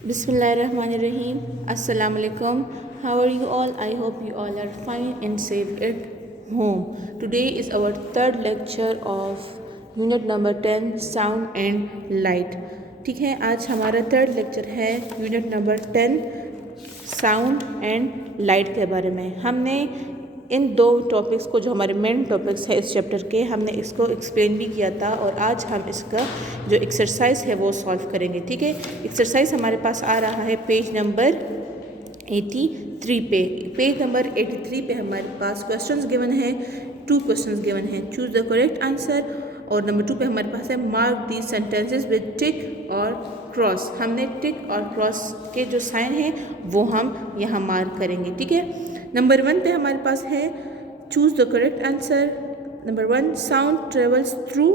Bismillahirrahmanirrahim. Assalamu alaikum. How are you all? I hope you all are fine and safe at home. Today is our third lecture of unit number 10 sound and light. ठीक है, आज हमारा third lecture है unit number 10 sound and light के बारे में। हमने इन दो टॉपिक्स को, जो हमारे मेन टॉपिक्स है इस चैप्टर के, हमने इसको एक्सप्लेन भी किया था और आज हम इसका जो एक्सरसाइज है वो सॉल्व करेंगे। ठीक है, एक्सरसाइज हमारे पास आ रहा है पेज नंबर 83 पे। पेज नंबर 83 पे हमारे पास क्वेश्चंस गिवन है, 2 क्वेश्चंस गिवन है। Choose the correct answer. और नंबर 2 पे हमारे पास है मार्क दी सेंटेंसेस विद टिक और क्रॉस। हमने टिक और क्रॉस के जो साइन है वो हम यहाँ मार्क करेंगे। ठीक है, नंबर 1 पे हमारे पास है choose the correct answer. Number 1, sound travels through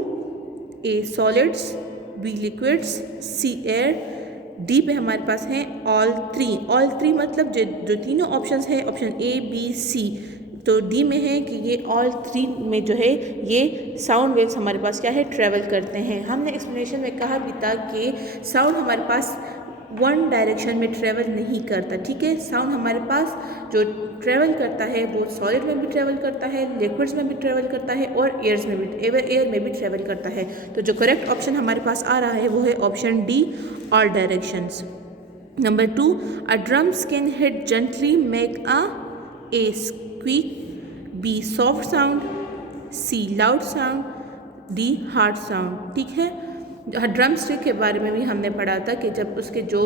a solids, B liquids, C air. D पे हमारे पास है ऑल थ्री मतलब जो तीनों ऑप्शंस है, ऑप्शन ए बी सी, तो डी में है कि ये ऑल थ्री में जो है ये साउंड वेव्स हमारे पास क्या है, ट्रेवल करते हैं। हमने एक्सप्लेनेशन में कहा भी था कि साउंड हमारे पास वन डायरेक्शन में ट्रेवल नहीं करता। ठीक है, साउंड हमारे पास जो ट्रेवल करता है वो सॉलिड में भी ट्रेवल करता है, लिक्विड्स में भी ट्रेवल करता है और एयर में भी ट्रेवल करता है। तो जो करेक्ट ऑप्शन हमारे पास आ रहा है वो है option D, all directions. Number 2, A drums can hit gently make a squeak, B soft sound, C loud sound, D hard sound. ठीक है, ड्रम स्टिक के बारे में भी हमने पढ़ा था कि जब उसके जो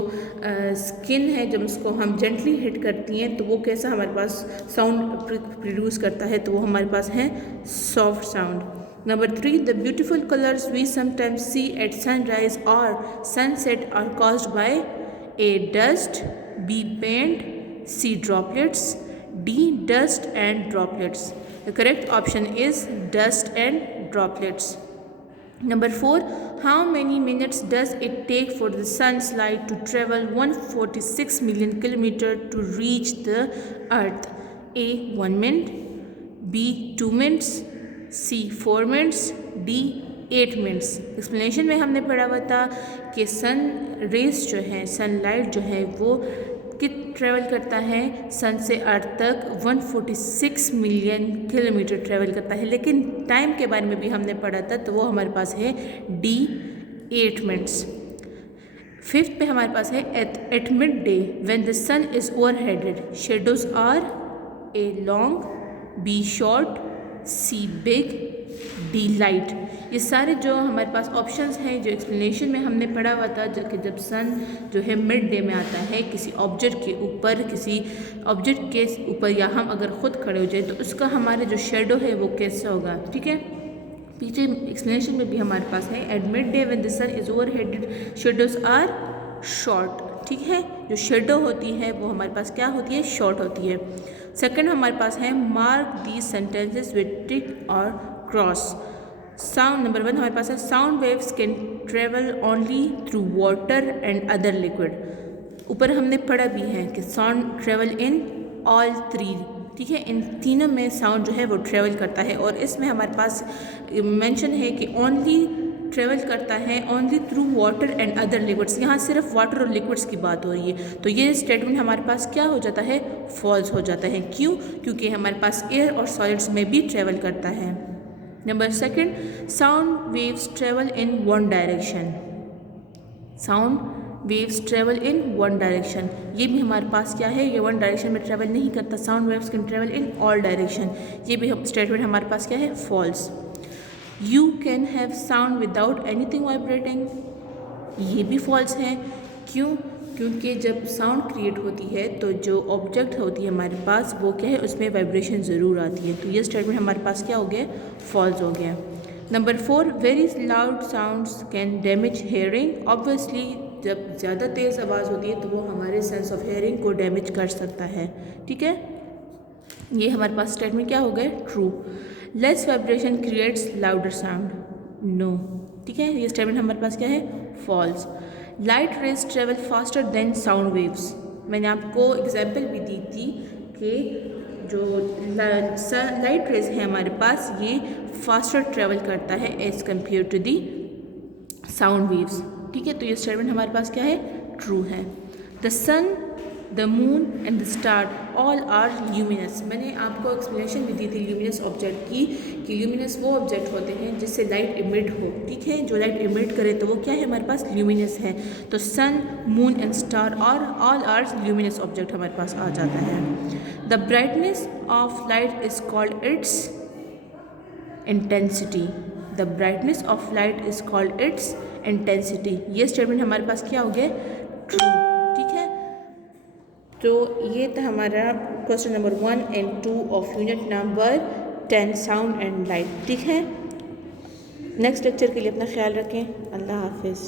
स्किन है, जब उसको हम जेंटली हिट करती हैं तो वो कैसा हमारे पास साउंड प्रोड्यूस करता है, तो वो हमारे पास है soft sound. Number 3, the beautiful colours we sometimes see at sunrise और sunset are caused by a dust, B paint, C droplets, D dust and droplets. The correct option is dust and droplets. Number 4, how many minutes does it take for the sun's light to travel 146 million kilometers to reach the earth? A 1 minute, B 2 minutes, C 4 minutes, D 8 minutes। Explanation में हमने पढ़ा हुआ था कि sun rays जो है, sunlight जो है वो ट्रेवल करता है सन से अर्थ तक 146 मिलियन किलोमीटर ट्रेवल करता है, लेकिन टाइम के बारे में भी हमने पढ़ा था, तो वो हमारे पास है डी 8 मिनट्स। 5th पे हमारे पास है at midday when the sun is overheaded shadows are a long, B short, C big, D light. ये सारे जो हमारे पास ऑप्शंस हैं जो एक्सप्लेनेशन में हमने पढ़ा हुआ था, जो कि जब सन जो है मिड डे में आता है किसी ऑब्जेक्ट के ऊपर या हम अगर ख़ुद खड़े हो जाए तो उसका हमारा जो शेडो है वो कैसा होगा। ठीक है, पीछे एक्सप्लेनेशन में भी हमारे पास है at midday when the sun is overheaded shadows are short. ठीक है, जो शेडो होती है वो हमारे पास क्या होती है, शॉर्ट होती है। सेकंड हमारे पास है मार्क दी सेंटेंसेस विद टिक और क्रॉस। साउंड नंबर 1 हमारे पास है sound waves can travel only through water and other liquid. ऊपर हमने पढ़ा भी है कि sound travel in all three. ठीक है, इन तीनों में साउंड जो है वो ट्रेवल करता है और इसमें हमारे पास मेंशन है कि ओनली ट्रेवल करता है only through water and other liquids. यहाँ सिर्फ वाटर और लिक्विड्स की बात हो रही है, तो ये स्टेटमेंट हमारे पास क्या हो जाता है, फॉल्स हो जाता है। क्यों? क्योंकि हमारे पास एयर और सॉलिड्स में भी ट्रेवल करता है। Number 2, sound waves travel in one direction. Sound waves travel in one direction, ये भी हमारे पास क्या है, ये वन डायरेक्शन में ट्रेवल नहीं करता। Sound waves can travel in all direction, ये भी स्टेटमेंट हमारे पास क्या है, false. You can have sound without anything vibrating, ये भी फॉल्स है। क्यों? क्योंकि जब साउंड क्रिएट होती है तो जो ऑब्जेक्ट होती है हमारे पास वो क्या है, उसमें वाइब्रेशन ज़रूर आती है, तो ये स्टेटमेंट हमारे पास क्या हो गया, फॉल्स हो गया। Number 4, very loud sounds can damage hearing. Obviously जब ज़्यादा तेज़ आवाज़ होती है तो वो हमारे सेंस ऑफ हेयरिंग को डैमेज कर सकता है। ठीक है, ये हमारे पास स्टेटमेंट क्या हो गए, true. Less vibration creates louder sound, no. ठीक है, ये स्टेटमेंट हमारे पास क्या है, false. Light rays travel faster than sound waves. मैंने आपको एग्जाम्पल भी दी थी कि जो लाइट रेज है हमारे पास ये फास्टर ट्रेवल करता है as compare to the sound waves. ठीक है, तो ये स्टेटमेंट हमारे पास क्या है, ट्रू है। The sun, the moon and the star all are luminous. मैंने आपको एक्सप्लेनेशन भी दी थी ल्यूमिनस ऑब्जेक्ट की कि ल्यूमिनस वो ऑब्जेक्ट होते हैं जिससे लाइट इमिट हो, ठीक है, जो लाइट इमिट करे तो वो क्या है हमारे पास, ल्यूमिनस है। तो सन, मून एंड स्टार और ऑल आर ल्यूमिनस ऑब्जेक्ट हमारे पास आ जाता है। The brightness of light is called its intensity. The brightness of light is called its intensity. ये स्टेटमेंट हमारे पास क्या हो गया, ट्रू, ठीक है। तो ये था हमारा question number 1 and 2 of unit number 10 sound and light, ठीक है। नेक्स्ट लेक्चर के लिए अपना ख्याल रखें। अल्लाह हाफिज़।